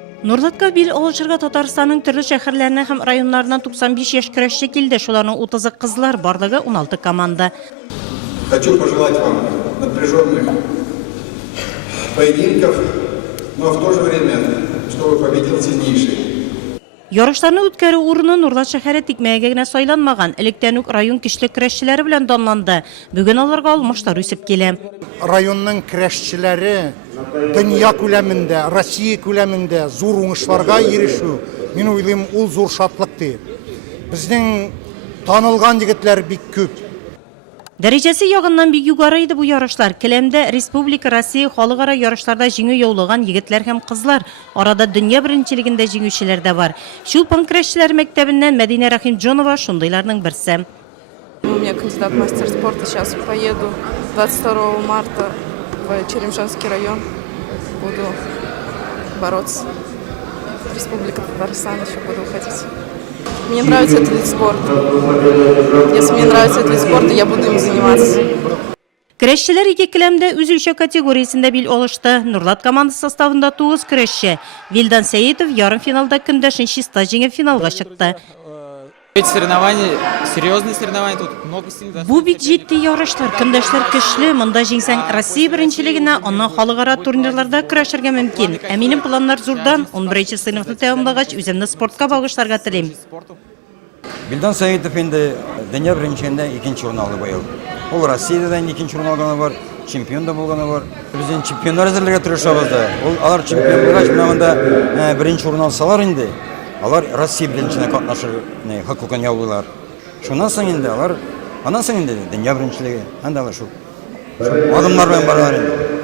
Нурлатка бил олышырга Татарстанның төрле шәһәрләреннән һәм районнарыннан 95 яшь көрәшче килде. Шуларның 30 кызлар, барлыгы 16 команда. Хочу пожелать вам напряженных поединков, но в то же время, чтобы победил сильнейший. Ярышларны үткәрү урыны Нурлат шәһәре тикмәгә генә сайланмаган. Электән үк район көчле көрәшчеләре белән данланды. Бүген аларга алмаштар үсеп килә. Районның көрәшчеләре дөнья күләмендә, Россия күләмендә зур уңышларга ирешү, мин уйлыйм, ул зур шатлык ди. Безнең танылган егетләр бик күп. Дәрәҗәсе ягыннан бик югары иде бу ярышлар. Келәмдә Республика Россия халыкара ярышларда җиңү яулаган егетләр һәм кызлар. Арада дөнья беренчелегендә җиңүчеләр дә бар. Чулпан көрәшчеләр мәктәбеннән Мәдинә Рахимҗонова шундыйларның берсе. У меня кандидат в мастер спорта. Сейчас поеду 22 марта в Черемшанский район. Буду бороться. Республика Татарстан еще буду уходить. Мне нравится этот вид спорта. Если мне нравится этот вид спорта, я буду им заниматься. Көрәшчеләр ике келәмдә үзелчә категориясендә бил алышты. Нурлат командасы составында 9 көрәшче. Вилдан Сәетов ярым финалда көндәшен чиста җиңеп финалга чыкты. Эти соревнования, серьезные соревнования, тут много сильных. Бу бит җитди ярышлар, көндәшләр көчле. Монда җиңсәң Россия беренчелегенә, аннан халыкара турнирларда көрәшергә мөмкин. Ә минем планнар зурдан. 11 сыйныфны тәмамлагач, үземне спортка багышларга телим. Вилдан Сәетов инде дөнья беренчелегендә 2нче урын алды бу ел. Ул Россиядән 2нче урын алганы бар, чемпион да булганы бар. Без чемпионнар әзерләргә тырышабыз да. Ул алар чемпион булгач, монда беренче урын алсалар инде. Алар Россия беренчелегенә катнашыр хокукын яулыйлар. Шуннан соң инде алар, аннан соң инде дөнья беренчелеге, анда алар шу. Адымнар белән баралар инде.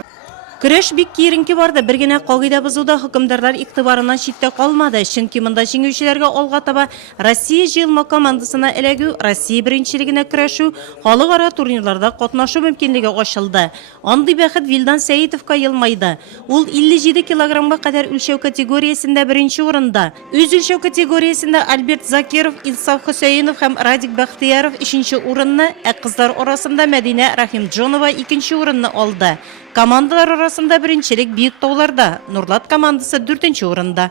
Көрәш бик киеренке барды. Бер генә кагыйдә бозуда хөкемдарлар игътибарыннан читтә калмады. Чөнки монда җиңүчеләргә алга таба Россия җыелма командасына эләгү, Россия беренчелегенә көрәшү, халыкара турнирларда катнашу мөмкинлеге ачылды. Андый бәхет Вилдан Сәетовка елмайды. Ул 57 килограммга кадәр үлчәү категориясендә беренче урында. Үз үлчәү категориясендә Альберт Закиров, Илсаф Хөсәенов һәм Радик Бахтияров 3нче урынны, ә кызлар арасында Мәдинә Рахимҗонова 2нче урынны алды. Командалар арасында беренчелек Бийек Тауларда, Нурлат командасы 4нче урында.